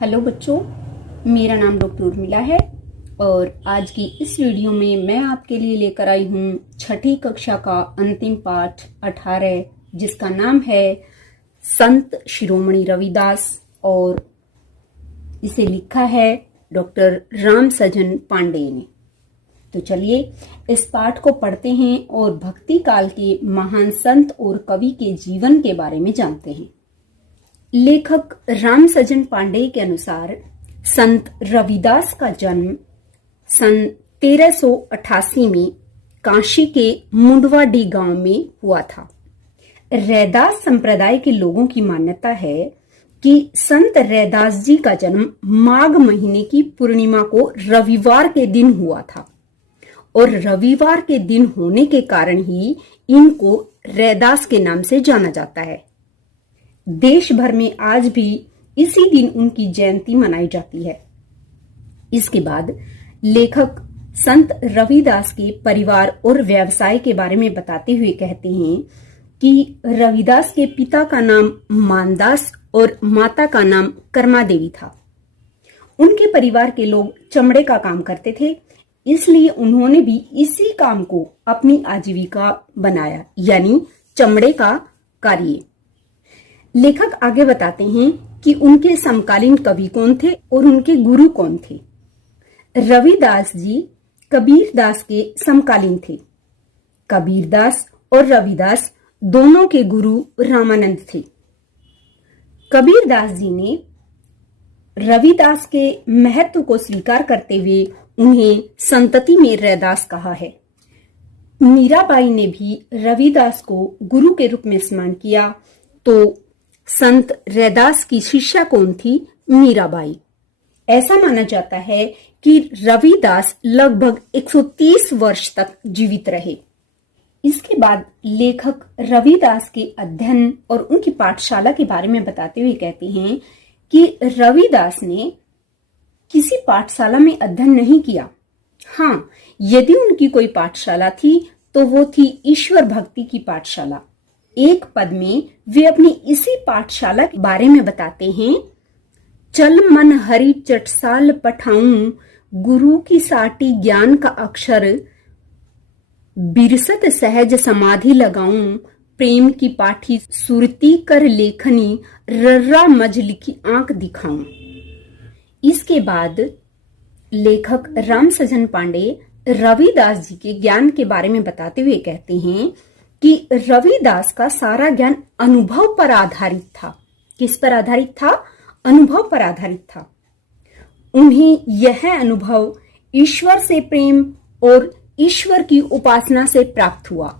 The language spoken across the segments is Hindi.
हेलो बच्चों, मेरा नाम डॉक्टर उर्मिला है और आज की इस वीडियो में मैं आपके लिए लेकर आई हूँ छठी कक्षा का अंतिम पाठ 18 जिसका नाम है संत शिरोमणि रविदास और इसे लिखा है डॉक्टर राम सजन पांडे ने। तो चलिए इस पाठ को पढ़ते हैं और भक्ति काल के महान संत और कवि के जीवन के बारे में जानते हैं। लेखक राम सजन पांडे के अनुसार संत रविदास का जन्म सन 1388 में काशी के मुंडवाडी गांव में हुआ था। रैदास संप्रदाय के लोगों की मान्यता है कि संत रैदास जी का जन्म माघ महीने की पूर्णिमा को रविवार के दिन हुआ था और रविवार के दिन होने के कारण ही इनको रैदास के नाम से जाना जाता है। देश भर में आज भी इसी दिन उनकी जयंती मनाई जाती है। इसके बाद लेखक संत रविदास के परिवार और व्यवसाय के बारे में बताते हुए कहते हैं कि रविदास के पिता का नाम मानदास और माता का नाम कर्मा देवी था। उनके परिवार के लोग चमड़े का काम करते थे, इसलिए उन्होंने भी इसी काम को अपनी आजीविका बनाया, यानी चमड़े का कार्य। लेखक आगे बताते हैं कि उनके समकालीन कवि कौन थे और उनके गुरु कौन थे। रविदास जी कबीरदास के समकालीन थे। कबीरदास और रविदास दोनों के गुरु रामानंद थे। कबीरदास जी ने रविदास के महत्व को स्वीकार करते हुए उन्हें संतति में रैदास कहा है। मीराबाई ने भी रविदास को गुरु के रूप में स्मरण किया। तो संत रैदास की शिष्या कौन थी? मीराबाई। ऐसा माना जाता है कि रविदास लगभग 130 वर्ष तक जीवित रहे। इसके बाद लेखक रविदास के अध्ययन और उनकी पाठशाला के बारे में बताते हुए कहते हैं कि रविदास ने किसी पाठशाला में अध्ययन नहीं किया। हाँ, यदि उनकी कोई पाठशाला थी तो वो थी ईश्वर भक्ति की पाठशाला। एक पद में वे अपनी इसी पाठशाला के बारे में बताते हैं, चल मन हरि चटसाल पठाऊं, गुरु की साटी ज्ञान का अक्षर, बिरसत सहज समाधि लगाऊं, प्रेम की पाठी सुरती कर लेखनी, रर्रा मज लिखी आंख दिखाऊं। इसके बाद लेखक राम सजन पांडे रविदास जी के ज्ञान के बारे में बताते हुए कहते हैं कि रविदास का सारा ज्ञान अनुभव पर आधारित था। किस पर आधारित था? अनुभव पर आधारित था। उन्हें यह अनुभव ईश्वर से प्रेम और ईश्वर की उपासना से प्राप्त हुआ।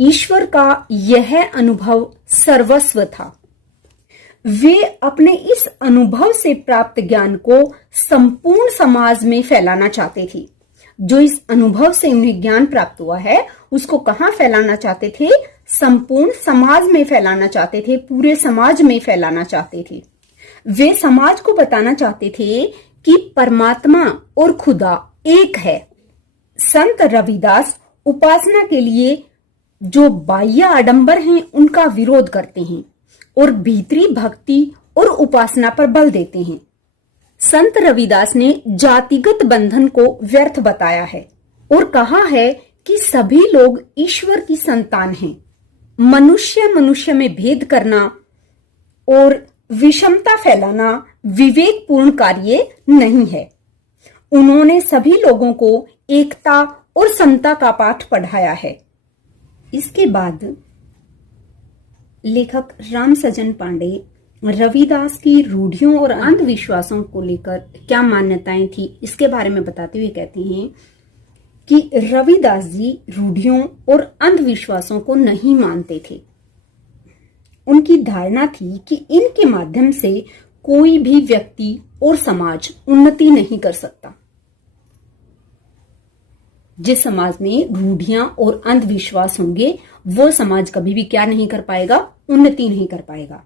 ईश्वर का यह अनुभव सर्वस्व था। वे अपने इस अनुभव से प्राप्त ज्ञान को संपूर्ण समाज में फैलाना चाहते थे। जो इस अनुभव से उन्हें ज्ञान प्राप्त हुआ है उसको कहाँ फैलाना चाहते थे? संपूर्ण समाज में फैलाना चाहते थे, पूरे समाज में फैलाना चाहते थे। वे समाज को बताना चाहते थे कि परमात्मा और खुदा एक है। संत रविदास उपासना के लिए जो बाह्य आडंबर हैं उनका विरोध करते हैं और भीतरी भक्ति और उपासना पर बल देते हैं। संत रविदास ने जातिगत बंधन को व्यर्थ बताया है और कहा है कि सभी लोग ईश्वर की संतान हैं। मनुष्य मनुष्य में भेद करना और विषमता फैलाना विवेकपूर्ण कार्य नहीं है। उन्होंने सभी लोगों को एकता और समता का पाठ पढ़ाया है। इसके बाद लेखक राम सजन पांडे रविदास की रूढ़ियों और अंधविश्वासों को लेकर क्या मान्यताएं थी इसके बारे में बताते हुए कहते हैं कि रविदास जी रूढ़ियों और अंधविश्वासों को नहीं मानते थे। उनकी धारणा थी कि इनके माध्यम से कोई भी व्यक्ति और समाज उन्नति नहीं कर सकता। जिस समाज में रूढ़ियां और अंधविश्वास होंगे वो समाज कभी भी क्या नहीं कर पाएगा? उन्नति नहीं कर पाएगा।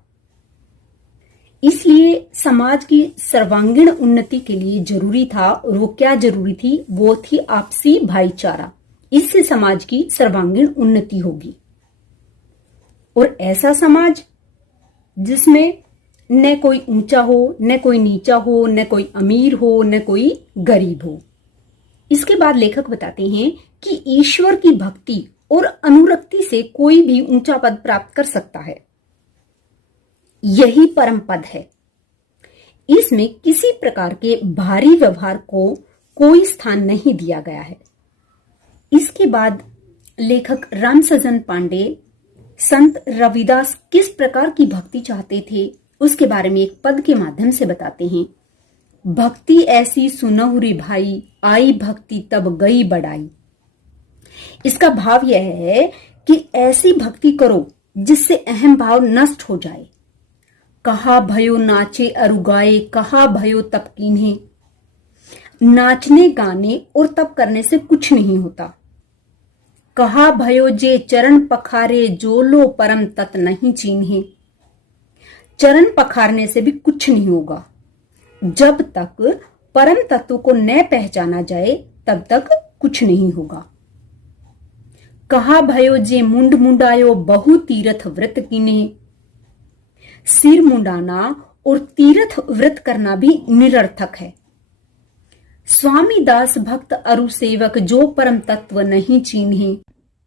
इसलिए समाज की सर्वांगीण उन्नति के लिए जरूरी था, और वो क्या जरूरी थी? वो थी आपसी भाईचारा। इससे समाज की सर्वांगीण उन्नति होगी। और ऐसा समाज जिसमें न कोई ऊंचा हो, न कोई नीचा हो, न कोई अमीर हो, न कोई गरीब हो। इसके बाद लेखक बताते हैं कि ईश्वर की भक्ति और अनुरक्ति से कोई भी ऊंचा पद प्राप्त कर सकता है। यही परम पद है। इसमें किसी प्रकार के भारी व्यवहार को कोई स्थान नहीं दिया गया है। इसके बाद लेखक रामसजन पांडे संत रविदास किस प्रकार की भक्ति चाहते थे उसके बारे में एक पद के माध्यम से बताते हैं। भक्ति ऐसी सुनहु रे भाई, आई भक्ति तब गई बढ़ाई। इसका भाव यह है कि ऐसी भक्ति करो जिससे अहम भाव नष्ट हो जाए। कहा भयो नाचे अरुगाए, कहा भयो तप कीन्हे। नाचने गाने और तप करने से कुछ नहीं होता। कहा भयो जे चरण पखारे, जो लो परम तत् नहीं चीन्हे। चरण पखारने से भी कुछ नहीं होगा। जब तक परम तत्व को न पहचाना जाए तब तक कुछ नहीं होगा। कहा भयो जे मुंड मुंडायो, बहु तीर्थ व्रत कीन्हे। सिर मुंडाना और तीर्थ व्रत करना भी निरर्थक है। स्वामी दास भक्त अरु सेवक, जो परम तत्व नहीं चीन्हे।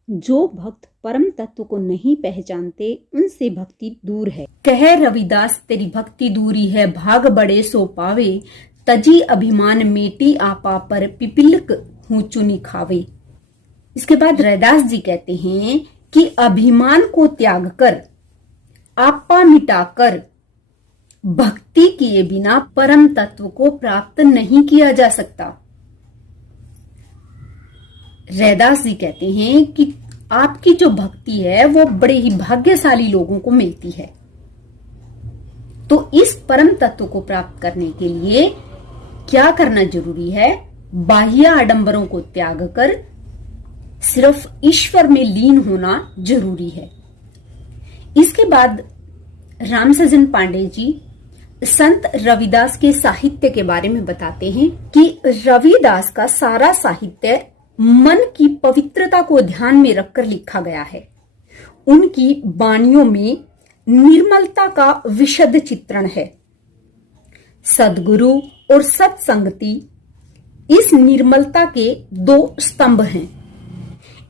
जो भक्त परम तत्व को नहीं पहचानते उनसे भक्ति दूर है। कह रविदास तेरी भक्ति दूरी है, भाग बड़े सो पावे। तजी अभिमान मेटी आपा पर, पिपिलक हूं चुनी खावे। इसके बाद रैदास जी कहते हैं कि अभिमान को त्याग कर, आपा मिटाकर भक्ति किए बिना परम तत्व को प्राप्त नहीं किया जा सकता। रैदास जी कहते हैं कि आपकी जो भक्ति है वो बड़े ही भाग्यशाली लोगों को मिलती है। तो इस परम तत्व को प्राप्त करने के लिए क्या करना जरूरी है? बाह्य आडंबरों को त्याग कर सिर्फ ईश्वर में लीन होना जरूरी है। इसके बाद रामसजन पांडे जी संत रविदास के साहित्य के बारे में बताते हैं कि रविदास का सारा साहित्य मन की पवित्रता को ध्यान में रखकर लिखा गया है। उनकी वाणियों में निर्मलता का विशद चित्रण है। सद्गुरु और सत्संगति इस निर्मलता के दो स्तंभ हैं।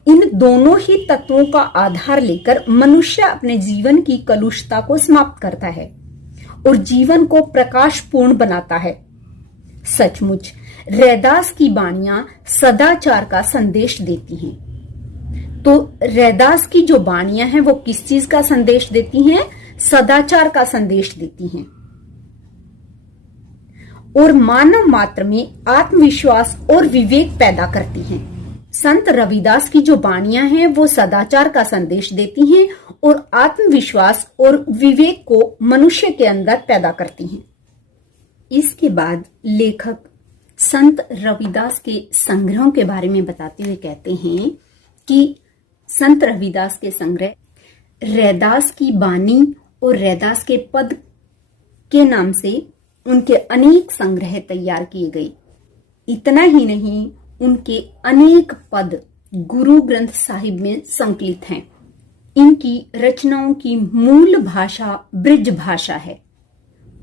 इन दोनों ही तत्वों का आधार लेकर मनुष्य अपने जीवन की कलुषता को समाप्त करता है और जीवन को प्रकाशपूर्ण बनाता है। सचमुच रैदास की वाणियां सदाचार का संदेश देती हैं। तो रैदास की जो वाणियां हैं वो किस चीज का संदेश देती हैं? सदाचार का संदेश देती हैं और मानव मात्र में आत्मविश्वास और विवेक पैदा करती हैं। संत रविदास की जो वाणियां हैं वो सदाचार का संदेश देती हैं और आत्मविश्वास और विवेक को मनुष्य के अंदर पैदा करती हैं। इसके बाद लेखक संत रविदास के संग्रहों के बारे में बताते हुए कहते हैं कि संत रविदास के संग्रह रैदास की बानी और रैदास के पद के नाम से उनके अनेक संग्रह तैयार किए गए। इतना ही नहीं, उनके अनेक पद गुरु ग्रंथ साहिब में संकलित हैं। इनकी रचनाओं की मूल भाषा ब्रिज भाषा है,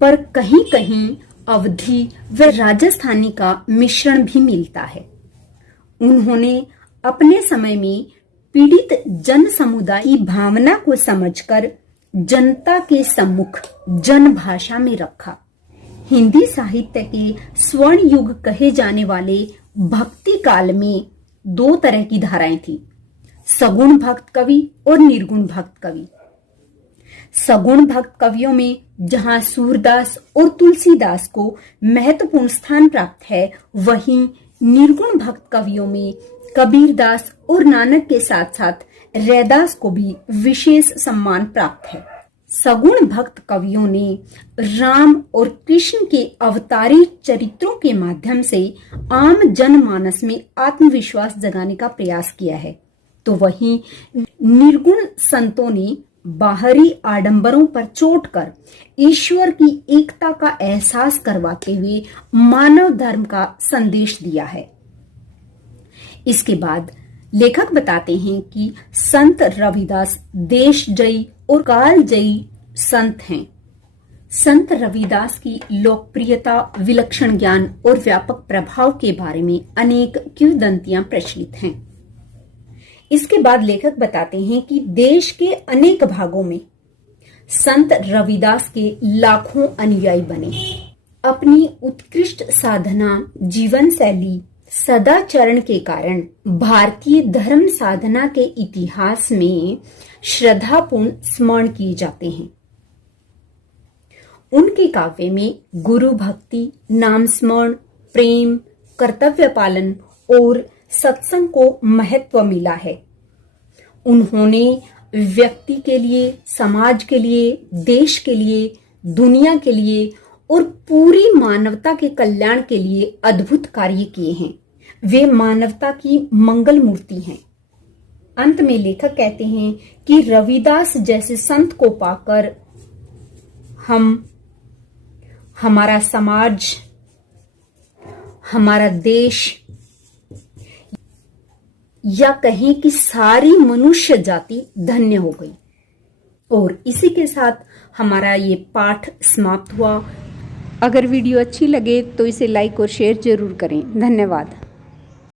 पर कहीं कहीं अवधी व राजस्थानी का मिश्रण भी मिलता है। उन्होंने अपने समय में पीड़ित जन समुदाय की भावना को समझकर जनता के सम्मुख जन भाषा में रखा। हिंदी साहित्य के स्वर्ण युग कहे जाने वाले भक्ति काल में दो तरह की धाराएं थी, सगुण भक्त कवि और निर्गुण भक्त कवि। सगुण भक्त कवियों में जहां सूरदास और तुलसीदास को महत्वपूर्ण स्थान प्राप्त है, वहीं निर्गुण भक्त कवियों में कबीरदास और नानक के साथ साथ रैदास को भी विशेष सम्मान प्राप्त है। सगुण भक्त कवियों ने राम और कृष्ण के अवतारी चरित्रों के माध्यम से आम जनमानस में आत्मविश्वास जगाने का प्रयास किया है, तो वहीं निर्गुण संतों ने बाहरी आडंबरों पर चोट कर ईश्वर की एकता का एहसास करवाते हुए मानव धर्म का संदेश दिया है। इसके बाद लेखक बताते हैं कि संत रविदास देशजयी और कालजयी संत हैं। संत रविदास की लोकप्रियता, विलक्षण ज्ञान और व्यापक प्रभाव के बारे में अनेक किंवदंतियां प्रचलित हैं। इसके बाद लेखक बताते हैं कि देश के अनेक भागों में संत रविदास के लाखों अनुयायी बने। अपनी उत्कृष्ट साधना, जीवन शैली, सदाचरण के कारण भारतीय धर्म साधना के इतिहास में श्रद्धापूर्ण स्मरण किए जाते हैं। उनके काव्य में गुरु भक्ति, नाम स्मरण, प्रेम, कर्तव्य पालन और सत्संग को महत्व मिला है। उन्होंने व्यक्ति के लिए, समाज के लिए, देश के लिए, दुनिया के लिए और पूरी मानवता के कल्याण के लिए अद्भुत कार्य किए हैं। वे मानवता की मंगल मूर्ति हैं। अंत में लेखक कहते हैं कि रविदास जैसे संत को पाकर हम, हमारा समाज, हमारा देश या कहें कि सारी मनुष्य जाति धन्य हो गई। और इसी के साथ हमारा ये पाठ समाप्त हुआ। अगर वीडियो अच्छी लगे तो इसे लाइक और शेयर जरूर करें। धन्यवाद।